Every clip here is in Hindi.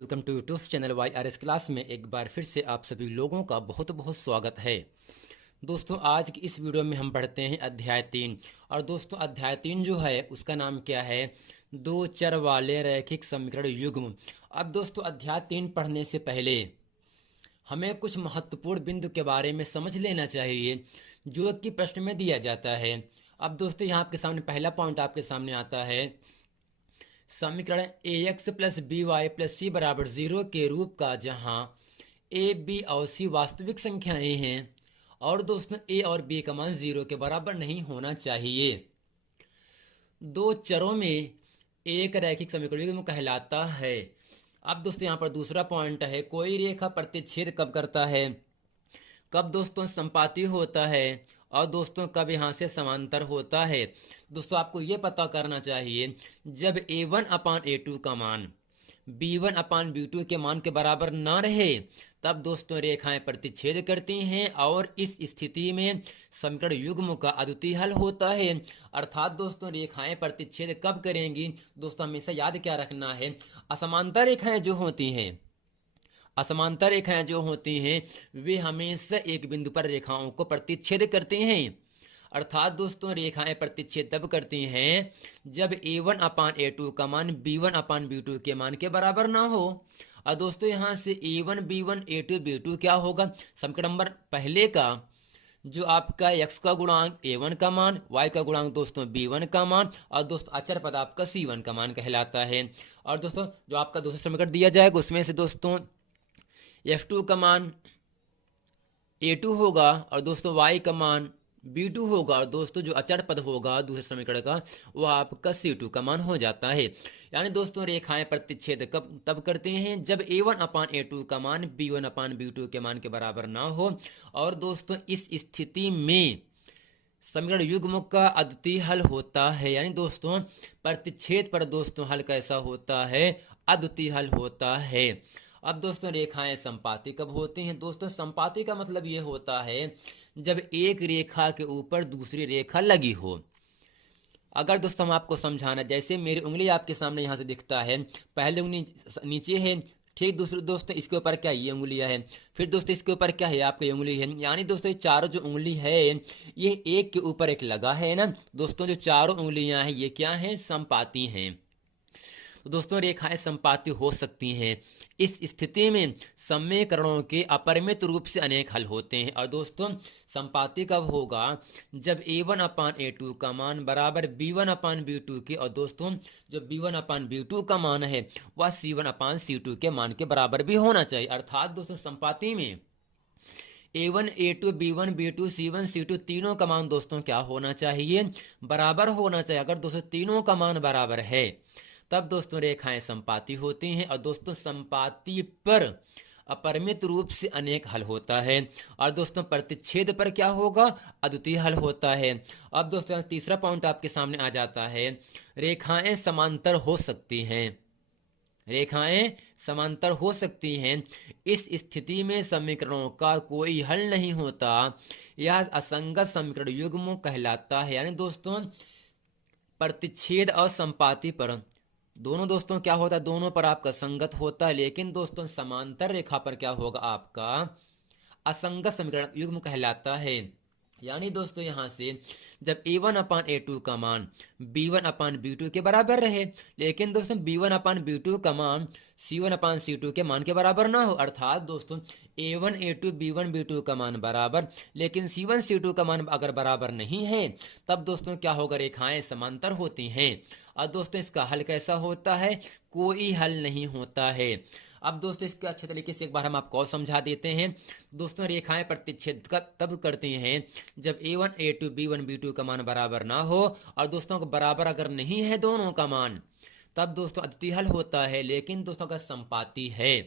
Welcome to YouTube channel Y R S class में एक बार फिर से आप सभी लोगों का बहुत बहुत स्वागत है। दोस्तों आज की इस वीडियो में हम पढ़ते हैं अध्याय 3। और दोस्तों अध्याय 3 जो है उसका नाम क्या है, दो चर वाले रैखिक समीकरण युग्म। अब दोस्तों अध्याय 3 पढ़ने से पहले हमें कुछ महत्वपूर्ण बिंदु के बारे में समझ लेना चाहिए जो कि प्रश्न में दिया जाता है। अब दोस्तों यहाँ आपके सामने पहला पॉइंट आपके सामने आता है, समीकरण a x plus b y plus c बराबर 0 के रूप का जहां ए बी और सी वास्तविक संख्याएं हैं और दोस्तों ए और बी का मान 0 के बराबर नहीं होना चाहिए। दो चरों में एक रैखिक समीकरण युग्म कहलाता है। अब दोस्तों यहाँ पर दूसरा पॉइंट है, कोई रेखा प्रतिच्छेद कब करता है, कब दोस्तों संपाती होता है और दोस्तों कब यहाँ से समांतर होता है। दोस्तों आपको ये पता करना चाहिए, जब a1/a2 का मान b1/b2 के मान के बराबर ना रहे तब दोस्तों रेखाएं प्रतिच्छेद करती हैं और इस स्थिति में समीकरण युग्म का अद्वितीय हल होता है। अर्थात दोस्तों रेखाएं प्रतिच्छेद कब करेंगी, दोस्तों हमेशा याद क्या रखना है, असमांतर रेखाएं जो होती हैं, असमांतर रेखाएं जो होती हैं वे हमेशा एक बिंदु पर रेखाओं को प्रतिच्छेद करते हैं। अर्थात दोस्तों रेखाएं प्रतिच्छेद तब करती हैं जब a1/a2 का मान b1/b2 के मान के बराबर ना हो। और दोस्तों यहां से a1 b1 a2 b2 क्या होगा, समीकरण नंबर पहले का जो आपका x का गुणांक a1 का मान, y का गुणांक दोस्तों b1 का मान और दोस्तों अचर पद आपका c1 का मान कहलाता है। और दोस्तों जो आपका दूसरा समीकरण दिया जाएगा उसमें से दोस्तों f2 का मान a2 होगा और दोस्तों y का मान b2 होगा और दोस्तों जो अचर पद होगा दूसरे समीकरण का वो आपका c2 का मान हो जाता है। यानी दोस्तों रेखाएं प्रतिच्छेद कब तब करते हैं जब a1/a2 का मान b1/b2 के मान के बराबर ना हो। और दोस्तों इस स्थिति में समीकरण युग्म का अद्वितीय हल होता है। यानी दोस्तों प्रतिच्छेद पर दोस्तों हल कैसा होता है, अद्वितीय हल होता है। अब दोस्तों रेखाएं संपाती कब होती हैं, दोस्तों संपाती का मतलब ये होता है जब एक रेखा के ऊपर दूसरी रेखा लगी हो। अगर दोस्तों हम आपको समझाना, जैसे मेरी उंगली आपके सामने यहाँ से दिखता है, पहले उंगली नीचे है, ठीक, दूसरे दोस्तों इसके ऊपर क्या ये उंगलियां है, फिर दोस्तों इसके ऊपर क्या है आपकी उंगली है। यानी दोस्तों ये चारों जो उंगली है ये एक के ऊपर एक लगा है ना दोस्तों, जो चारों उंगलियां हैं ये क्या हैं, संपाती हैं। तो दोस्तों रेखाएं संपाती हो सकती हैं। इस स्थिति में समीकरणों के अपरिमित रूप से अनेक हल होते हैं। और दोस्तों संपाती कब होगा, जब a1/a2 का मान बराबर b1/b2 के और दोस्तों जो b1/b2 का मान है वह c1/c2 के मान के बराबर भी होना चाहिए। अर्थात दोस्तों संपाती में a1 a2 b1 b2 c1 c2 तीनों का मान दोस्तों क्या होना चाहिए, बराबर होना चाहिए। अगर दोस्तों तीनों का मान बराबर है तब दोस्तों रेखाएं संपाती होती हैं। और दोस्तों संपाती पर अपरिमित रूप से अनेक हल होता है और दोस्तों प्रतिच्छेद पर क्या होगा, अद्वितीय हल होता है। अब दोस्तों तीसरा पॉइंट आपके सामने आ जाता है, रेखाएं समांतर हो सकती हैं, रेखाएं समांतर हो सकती हैं। इस स्थिति में समीकरणों का कोई हल नहीं होता, यह असंगत समीकरण युग्म कहलाता है। यानी दोस्तों प्रतिच्छेद और संपाती पर दोनों दोस्तों क्या होता है, दोनों पर आपका संगत होता है, लेकिन दोस्तों समांतर रेखा पर क्या होगा, आपका असंगत समीकरण युग्म कहलाता है। यानी दोस्तों यहां से जब a1/a2 का मान b1/b2 के बराबर रहे, लेकिन दोस्तों b1/b2 का मान c1/c2 के मान के बराबर ना हो, अर्थात दोस्तों a1 a2 b1 b2 का मान बराबर लेकिन c1 c2 का मान अगर बराबर नहीं है तब दोस्तों क्या होगा, रेखाएं समांतर होती हैं। और दोस्तों इसका हल कैसा होता है, कोई हल नहीं होता है। अब दोस्तों इसके अच्छे तरीके से एक बार हम आपको और समझा देते हैं। दोस्तों रेखाएं प्रतिच्छेद तब करती हैं जब a1 a2 b1 b2 का मान बराबर ना हो और दोस्तों को बराबर अगर नहीं है दोनों का मान तब दोस्तों अद्वितीय हल होता है। लेकिन दोस्तों का संपाती है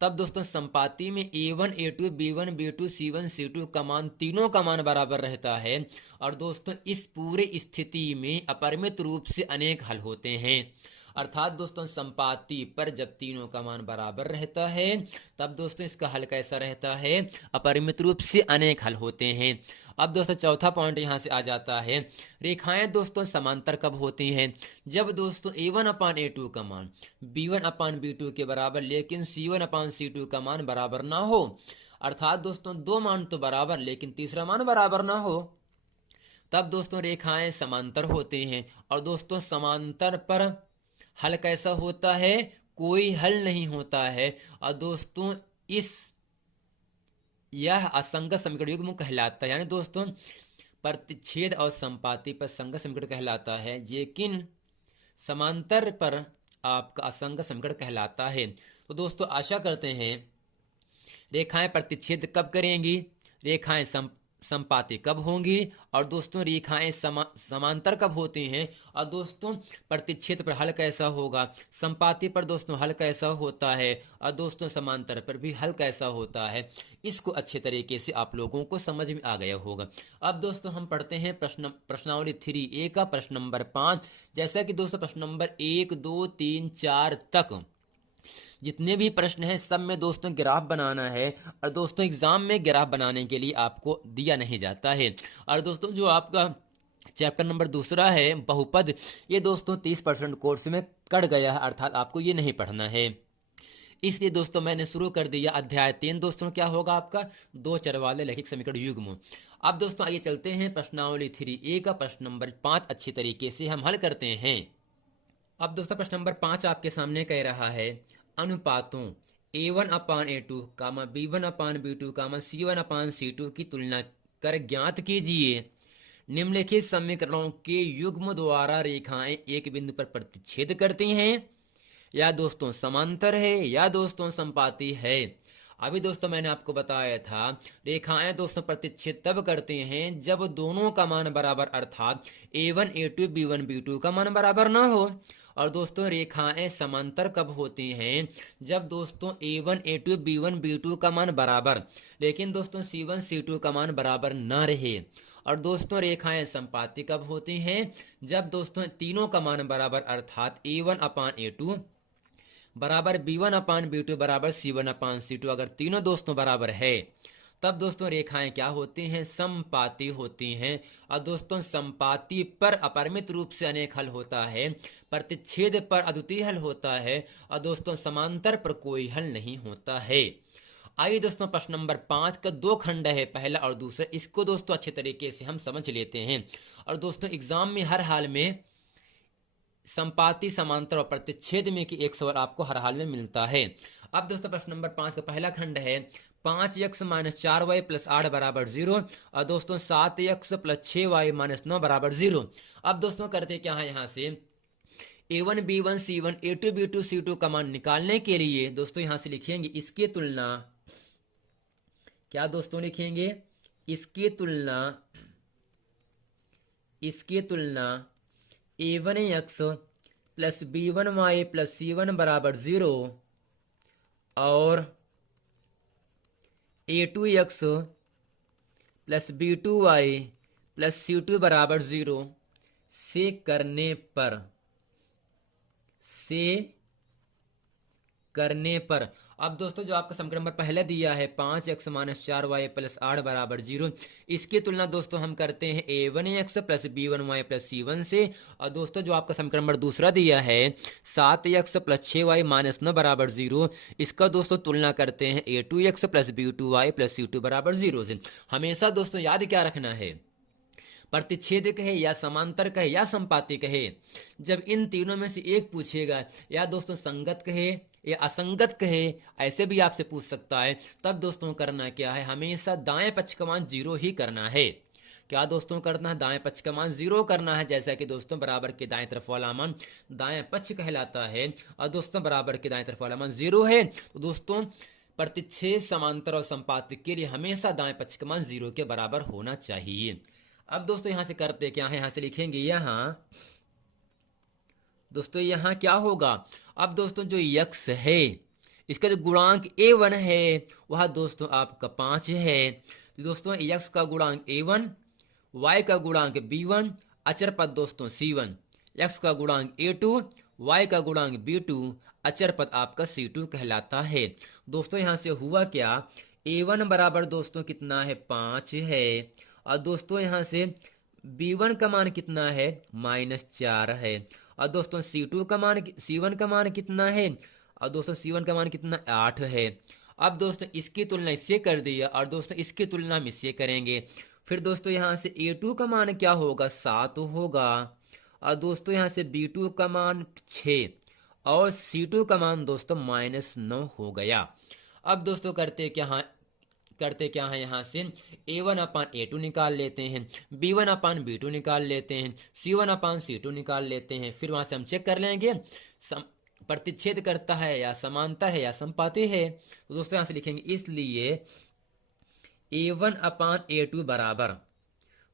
तब दोस्तों संपाती में a1 a2 b1 b2 c1 c2 का मान तीनों का मान बराबर रहता है। और दोस्तों इस पूरे स्थिति में अपरिमित रूप से अनेक हल होते हैं। अर्थात दोस्तों संपाती पर जब तीनों का मान बराबर रहता है तब दोस्तों इसका हल कैसा रहता है, अपरिमित रूप से अनेक हल होते हैं। अब दोस्तों चौथा पॉइंट यहाँ से आ जाता है, रेखाएं दोस्तों समांतर कब होती हैं? जब दोस्तों A1/A2 का मान B1/B2 के बराबर लेकिन C1/C2 का मान बराबर ना हो। अर्थात दोस्तों दो मान तो बराबर लेकिन तीसरा मान बराबर ना हो, तब दोस्तों रेखाएं समांतर होती हैं। और दोस्तों समांतर पर हल कैसा होता है? कोई हल नहीं होता है। और दोस्तों यह असंगत समीकरण युग्म कहलाता है, यानी दोस्तों प्रतिच्छेद और संपाति पर संगत समीकरण कहलाता है, लेकिन समांतर पर आपका असंगत समीकरण कहलाता है। तो दोस्तों आशा करते हैं रेखाएं प्रतिच्छेद कब करेंगी, रेखाएं संपाति कब होंगी, और दोस्तों रेखाएं समांतर कब होती हैं, और दोस्तों प्रतिच्छेद पर हल कैसा होगा, संपाति पर दोस्तों हल कैसा होता है, और दोस्तों समांतर पर भी हल कैसा होता है, इसको अच्छे तरीके से आप लोगों को समझ में आ गया होगा। अब दोस्तों हम पढ़ते हैं प्रश्नावली 3A का प्रश्न नंबर 5। जैसा कि दोस्तों प्रश्न नंबर 1, 2, 3, 4 तक जितने भी प्रश्न हैं सब में दोस्तों ग्राफ बनाना है। और दोस्तों एग्जाम में ग्राफ बनाने के लिए आपको दिया नहीं जाता है। और दोस्तों जो आपका चैप्टर नंबर दूसरा है बहुपद, ये दोस्तों 30% कोर्स में कट गया है, अर्थात आपको ये नहीं पढ़ना है। इसलिए दोस्तों मैंने शुरू कर दिया अध्याय 3। दोस्तों क्या होगा आपका? दो चर वाले रैखिक समीकरण युग्म। अब दोस्तों आइए चलते हैं प्रश्नावली 3A का प्रश्न नंबर 5 अच्छी तरीके से हम हल करते हैं। अब दोस्तों प्रश्न नंबर 5 आपके सामने कह रहा है, अनुपातों A1/A2, B1/B2, C1/C2 की तुलना कर ज्ञात कीजिए निम्नलिखित समीकरणों के युग्म द्वारा रेखाएं एक बिंदु पर प्रतिच्छेद करती हैं, या दोस्तों समांतर है, या दोस्तों संपाती है। अभी दोस्तों मैंने आपको बताया था रेखाएं दोस्तों प्रतिच्छेद तब करते हैं जब दोनों का मान बराबर, अर्थात A1/A2, B1/B2 का मान बराबर ना हो। और दोस्तों रेखाएं समांतर कब होती हैं? जब दोस्तों A1/A2, B1/B2 का मान बराबर लेकिन दोस्तों C1/C2 का मान बराबर ना रहे। और दोस्तों रेखाएं संपाती कब होती हैं? जब दोस्तों तीनों का मान बराबर, अर्थात A1/A2 बराबर B1/B2 बराबर C1/C2, अगर तीनों दोस्तों बराबर है तब दोस्तों रेखाएं क्या होती हैं? समपाती होती हैं। और दोस्तों संपाती पर अपरिमित रूप से अनेक हल होता है, प्रतिच्छेद पर अद्वितीय हल होता है, और दोस्तों समांतर पर कोई हल नहीं होता है। आइए दोस्तों प्रश्न नंबर 5 का दो खंड है, पहला और दूसरा, इसको दोस्तों अच्छे तरीके से हम समझ लेते हैं। और दोस्तों एग्जाम में हर हाल में संपाती, समांतर और प्रतिच्छेद में की एक सवाल आपको हर हाल में मिलता है। अब दोस्तों प्रश्न नंबर 5 का पहला खंड है, 5x - 4y + 8 बराबर 0, और दोस्तों 7x + 6y - 9 बराबर 0। अब दोस्तों करते क्या है, यहाँ से A1, B1, C1, A2, B2, C2 का मान निकालने के लिए दोस्तों यहाँ से लिखेंगे इसकी तुलना, क्या दोस्तों लिखेंगे? इसकी तुलना A1x + B1y + C1 बराबर 0 और A2x + B2y + C2 बराबर 0 से करने पर अब दोस्तों जो आपका समीकरण नंबर पहले दिया है 5x - 4y + 8 बराबर 0, इसकी तुलना दोस्तों हम करते हैं A1x + B1y + C1 से। और दोस्तों जो आपका समीकरण नंबर दूसरा दिया है 7x + 6y - 9 बराबर 0, इसका दोस्तों तुलना करते हैं A2x + B2y + C2 बराबर 0 से। हमेशा दोस्तों याद क्या रखना है, प्रतिच्छेद कहे या समांतर कहे या संपाती कहे, जब इन तीनों में से एक पूछेगा, या दोस्तों संगत कहे या असंगत कहे, ऐसे भी आपसे पूछ सकता है, तब दोस्तों करना क्या है, हमेशा दाएं पक्ष का मान 0 ही करना है। क्या दोस्तों करना है? दाएं पक्ष का मान 0 करना है। जैसा कि दोस्तों बराबर के दाएं तरफ वाला मान दाएं पक्ष कहलाता है, और दोस्तों बराबर के दाएं तरफ वाला मान 0 है। तो दोस्तों प्रतिच्छेद, समांतर और संपाती के लिए हमेशा दाएं पक्ष का मान 0 के बराबर होना चाहिए। अब दोस्तों यहां से करते क्या है, यहां से लिखेंगे दोस्तों यहां क्या होगा, अब दोस्तों जो x है इसका जो गुणांक A1 है वह दोस्तों आपका 5 है। दोस्तों x का गुणांक A1, y का गुणांक B1, अचर पद दोस्तों C1, x का गुणांक A2, y का गुणांक B2, अचर पद आपका C2 कहलाता है। दोस्तों यहां से हुआ क्या, A1 बराबर दोस्तों कितना है? 5 है, और दोस्तों यहाँ से B1 का मान कितना है, -4 है। और दोस्तों C1 का मान कितना है, और दोस्तों C1 का मान कितना, 8 है। अब दोस्तों इसकी तुलना इससे कर दिया, और दोस्तों इसकी तुलना हम इससे करेंगे। फिर दोस्तों यहाँ से A2 का मान क्या होगा, 7 होगा। और दोस्तों यहाँ से B2 का मान 6 और C2 का मान दोस्तों -9 हो गया। अब दोस्तों करते क्या है, यहाँ से A1/A2 निकाल लेते हैं, B1/B2 निकाल लेते हैं, C1/C2 निकाल लेते हैं। फिर वहां से हम चेक कर लेंगे प्रतिच्छेद करता है या समांतर है या समपाती है। तो दोस्तों यहाँ से लिखेंगे, इसलिए A1/A2 बराबर,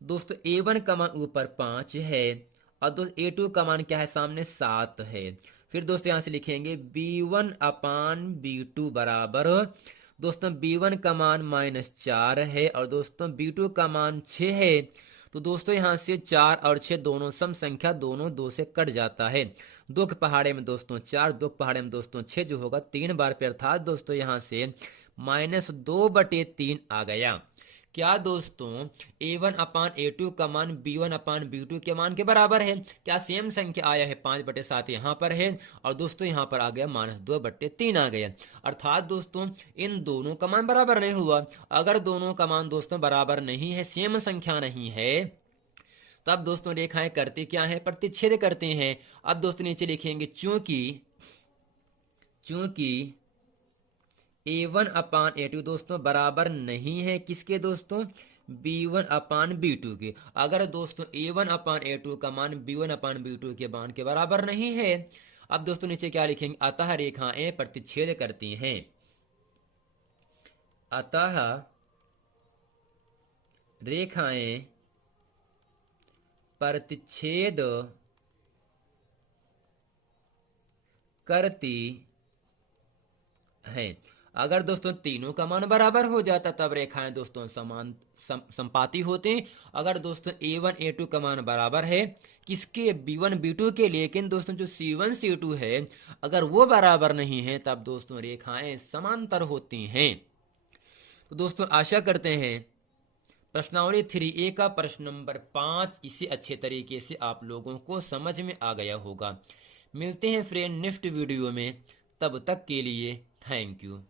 दोस्तों A1 का मान ऊपर 5 है और दोस्तों A2 का मान क्या है, सामने 7 है। फिर दोस्तों यहाँ से लिखेंगे B1/B2 बराबर, दोस्तों B1 का मान -4 है और दोस्तों B2 का मान 6 है। तो दोस्तों यहाँ से 4 और 6 दोनों सम संख्या, दोनों 2 से कट जाता है। 2 के पहाड़े में दोस्तों 4, 2 के पहाड़े में दोस्तों 6, जो होगा 3 बार पे, अर्थात दोस्तों यहाँ से -2/3 आ गया। क्या दोस्तों A1/A2 का मान B1/B2 के मान के बराबर है? क्या सेम संख्या आया है, 5/7 यहाँ पर है और दोस्तों यहाँ पर आ गया -2/3 आ गया। अर्थात दोस्तों इन दोनों का मान बराबर नहीं हुआ। अगर दोनों का मान दोस्तों बराबर नहीं है, सेम संख्या नहीं है, तब दोस्तों रेखाएं करते क्या है, प्रतिच्छेद करते हैं। अब दोस्तों नीचे लिखेंगे, चूंकि A1/A2 दोस्तों बराबर नहीं है किसके दोस्तों, B1/B2 के। अगर दोस्तों A1/A2 का मान B1/B2 के मान के बराबर नहीं है, अब दोस्तों नीचे क्या लिखेंगे, अतः रेखाएं प्रतिच्छेद करती हैं। अतः रेखाएं प्रतिच्छेद करती हैं। अगर दोस्तों तीनों का मान बराबर हो जाता तब रेखाएं दोस्तों संपाती होती। अगर दोस्तों A1/A2 का मान बराबर है किसके, B1/B2 के, लेकिन दोस्तों जो C1/C2 है अगर वो बराबर नहीं है, तब दोस्तों रेखाएं समांतर होती हैं। तो दोस्तों आशा करते हैं प्रश्नावली 3A का प्रश्न नंबर 5 इसे अच्छे तरीके से आप लोगों को समझ में आ गया होगा। मिलते हैं फ्रेंड नेक्स्ट वीडियो में, तब तक के लिए थैंक यू।